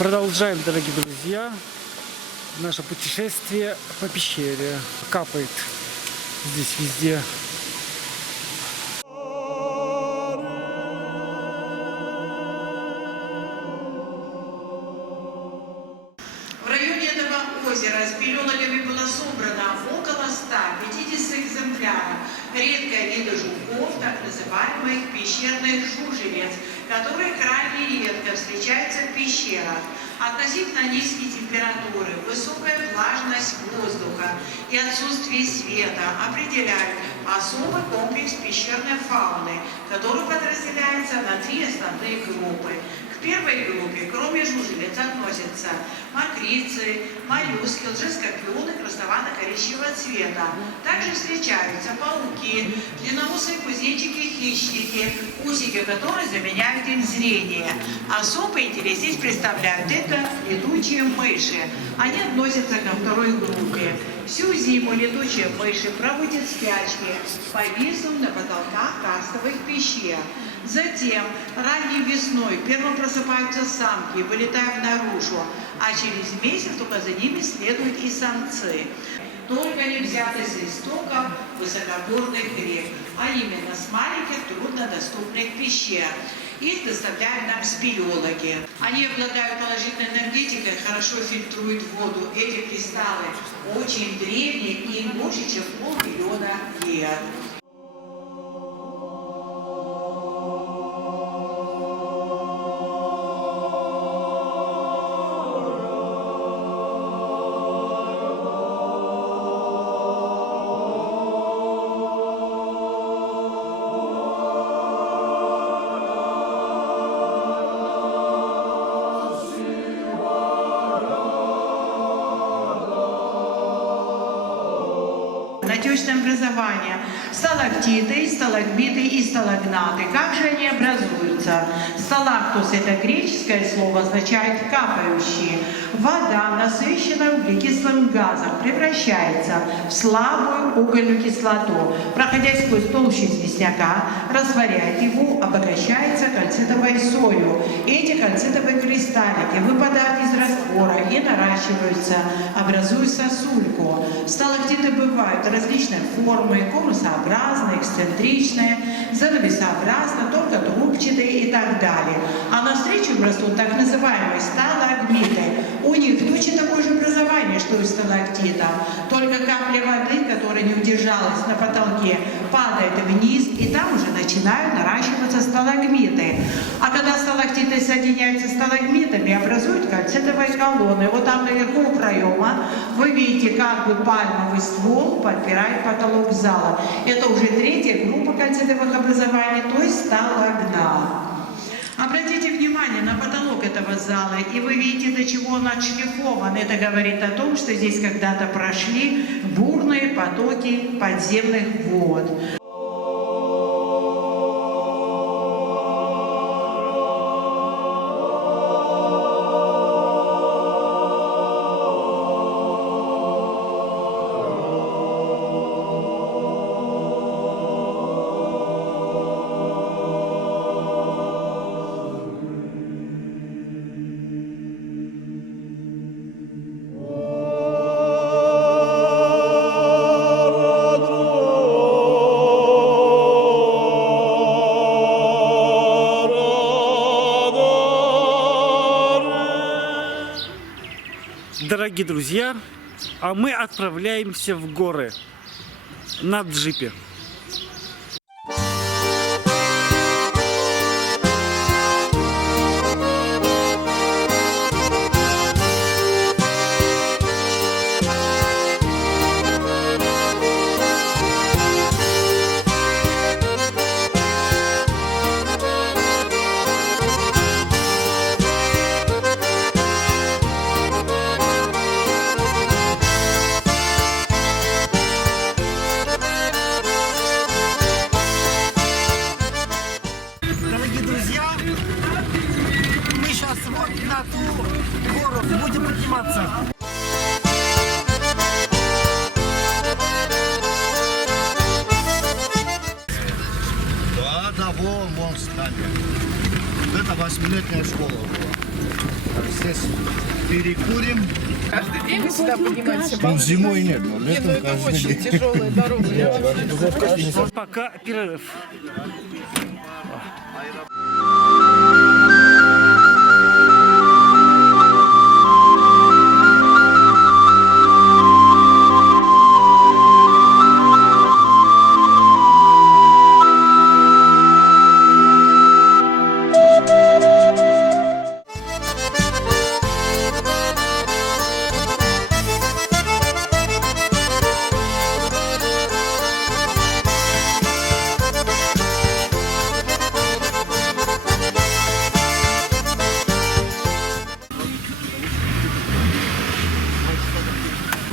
Продолжаем, дорогие друзья, наше путешествие по пещере. Капает здесь везде. В районе этого озера с пеленками было собрано около 150 экземпляров редкого вида жуков, так называемых пещерных жужелиц, которые крайне редко встречаются в пещерах. Относительно низкие температуры, высокая влажность воздуха и отсутствие света определяют особый комплекс пещерной фауны, который подразделяется на 3 основные группы. К первой группе, кроме жужелиц, относятся мокрицы, моллюски, лжескорпионы красновато-коричневого цвета. Также встречаются пауки, длинноусые кузнечики-хищники, усики которых заменяют им зрение. Особый интерес здесь представляют это летучие мыши. Они относятся ко второй группе. Всю зиму летучие мыши проводят спячки, повиснув на потолках карстовых пещер. Затем, ранней весной, первым просыпаются самки, вылетают наружу, а через месяц только за ними следуют и самцы. Только они взяты с истоков высокогорных рек, а именно с маленьких труднодоступных пещер. Их доставляют нам спелеологи. Они обладают положительной энергетикой, хорошо фильтруют воду. Эти кристаллы очень древние и им больше, чем 500 000 лет. Натечное образование. Сталактиты, сталагмиты и сталагнаты. Как же они образуются? Сталактус – это греческое слово, означает капающий. Вода, насыщенная углекислым газом, превращается в слабую угольную кислоту. Проходя сквозь толщу известняка, растворяет его, обогащается кальцитовой солью. Эти кальцитовые кристаллики выпадают из раствора и наращиваются, образуя сосульку. Сталактиты бывают различной формы, конусообразные, эксцентричные, занавесообразные, только трубчатые и так далее. А навстречу им растут так называемые сталагмиты. У них точно такое же образование, что и у сталактитов. Только капля воды, которая не удержалась на потолке, падает вниз, и там уже начинают наращиваться сталагмиты. А когда сталактиты соединяются с сталагмитами, образуют кальцитовые колонны. Вот там наверху проема вы видите, как бы пальмовый ствол подпирает потолок зала. Это уже 3-я группа кальцитовых образований, то есть сталагнат. Обратите внимание на потолок этого зала, и вы видите, до чего он отшлифован. Это говорит о том, что здесь когда-то прошли бурные потоки подземных вод. Дорогие друзья, а мы отправляемся в горы на джипе. Дорогие друзья, мы сейчас вот на ту гору будем подниматься. Да, вон с нами. Это 8-летняя школа была. Здесь перекурим. Каждый день вы сюда поднимаетесь? Ну, зимой нет, но летом это каждый очень день. тяжелая дорога. Пока перерыв.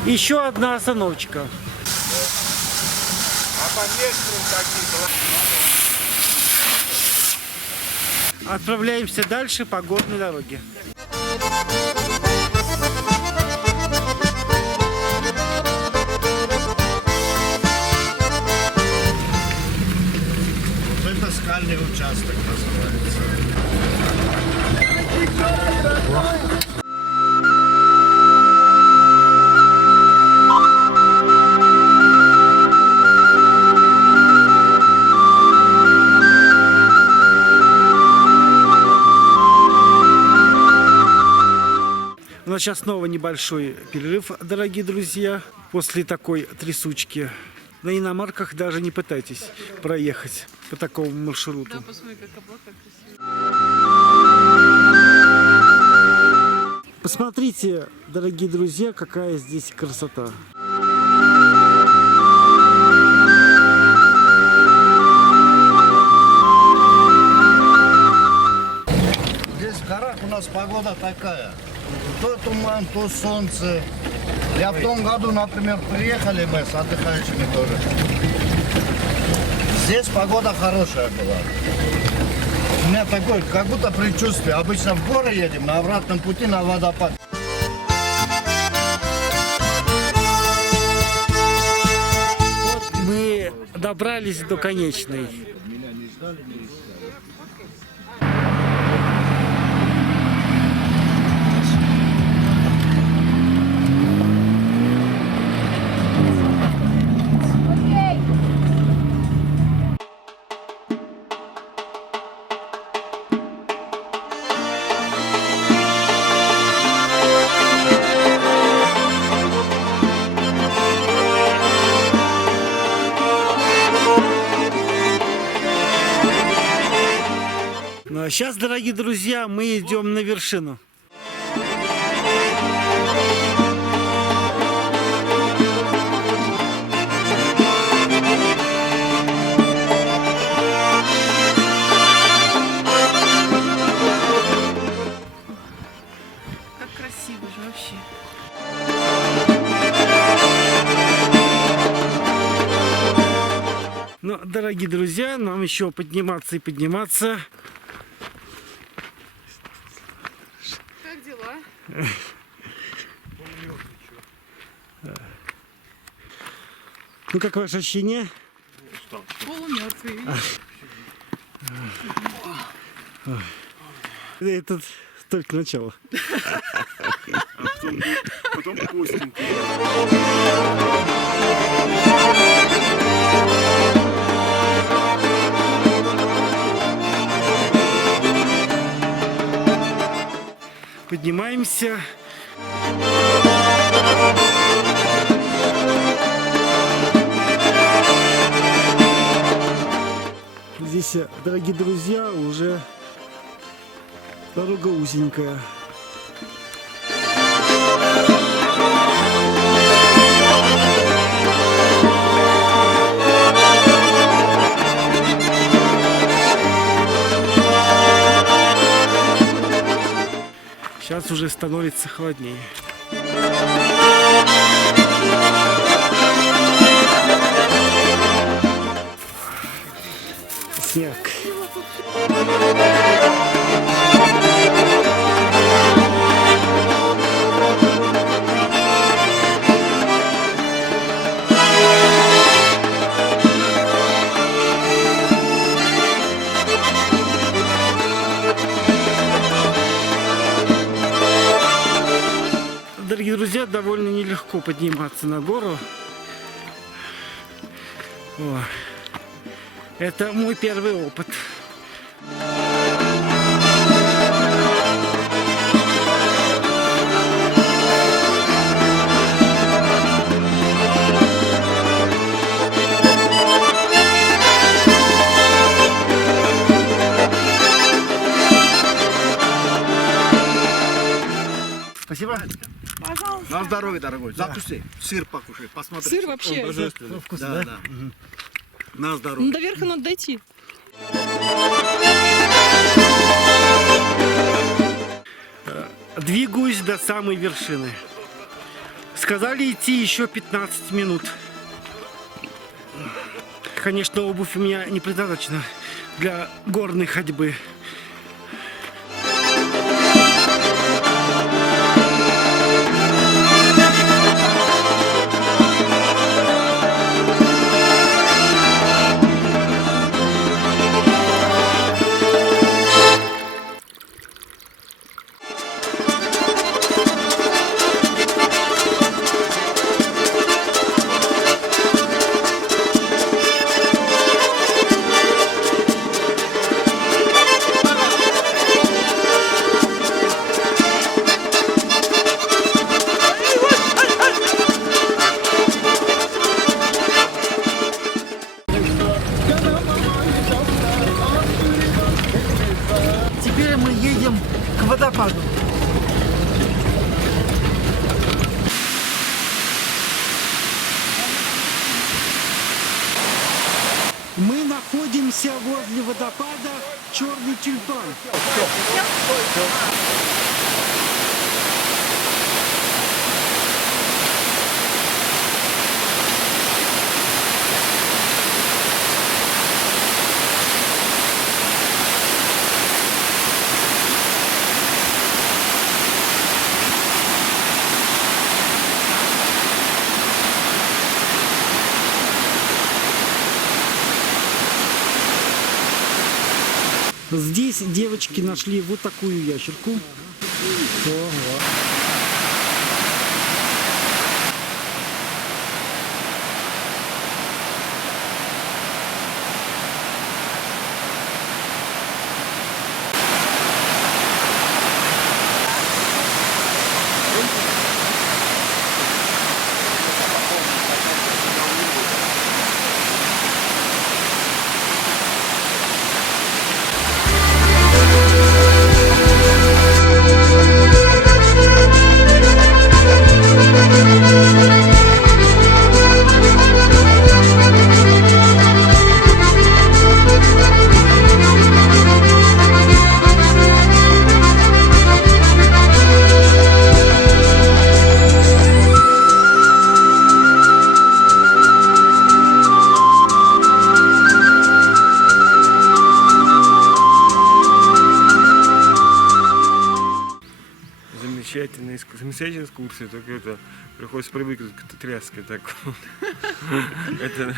Еще одна остановочка. Отправляемся дальше по горной дороге. Это скальный участок называется. У нас сейчас снова небольшой перерыв, дорогие друзья. После такой трясучки на иномарках даже не пытайтесь проехать по такому маршруту. Да, посмотри, как облака красивые. Посмотрите, дорогие друзья, какая здесь красота. Здесь в горах у нас погода такая. То туман, то солнце. Я в том году, например, приехали мы с отдыхающими тоже. Здесь погода хорошая была. У меня такое, как будто предчувствие. Обычно в горы едем, на обратном пути на водопад. Мы добрались до конечной. Ну а сейчас, дорогие друзья, мы идем на вершину. Как красиво же вообще. Ну, дорогие друзья, нам еще подниматься и подниматься. Как дела? Ну, как ваше ощущение? Полумертвый. Это только начало. Потом постенько. Поднимаемся. Здесь, дорогие друзья, уже дорога узенькая. Сейчас уже становится холоднее. Снег. друзья, довольно нелегко подниматься на гору. О, это мой первый опыт. Спасибо. Пожалуйста. На здоровье, дорогой. Закуси. Сыр покушай. Посмотри. Сыр вообще? Божественно. Вкусно, Да, да? да. На здоровье. Ну, до верха надо дойти. Двигаюсь до самой вершины. Сказали идти еще 15 минут. Конечно, обувь у меня не предназначена для горной ходьбы. Теперь мы едем к водопаду. Мы находимся возле водопада Черный тюльпан. Здесь девочки нашли вот такую ящерку. Ого. Замечательная экскурсия, только это приходится привыкнуть к тряске такой. Это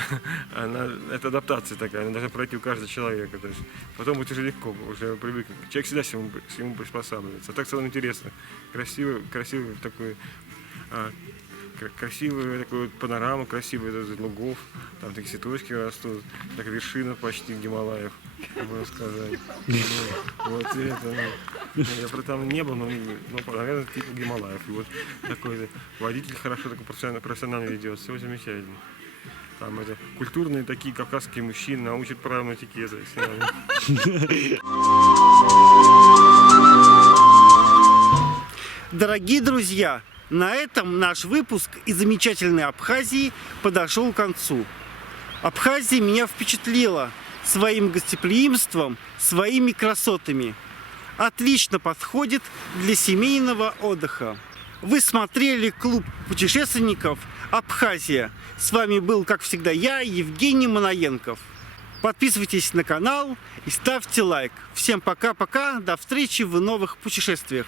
адаптация такая, она должна пройти у каждого человека. То есть потом будет уже легко, уже привыкнуть. Человек всегда к всему приспосабливается. А так самое интересно, красивый такой, красивая такой вот панорама, красивая из лугов, там такие цветочки растут, так вершина почти Гималаев, можно сказать. Вот это, я про там не был, но наверное, типа Гималаев. И вот такой водитель хорошо, такой профессионально ведет, все замечательно. Там это культурные такие кавказские мужчины научат правильно этикету. Дорогие друзья, на этом наш выпуск из замечательной Абхазии подошел к концу. Абхазия меня впечатлила своим гостеприимством, своими красотами. Отлично подходит для семейного отдыха. Вы смотрели клуб путешественников «Абхазия». С вами был, как всегда, я, Евгений Манаенков. Подписывайтесь на канал и ставьте лайк. Всем пока-пока, до встречи в новых путешествиях.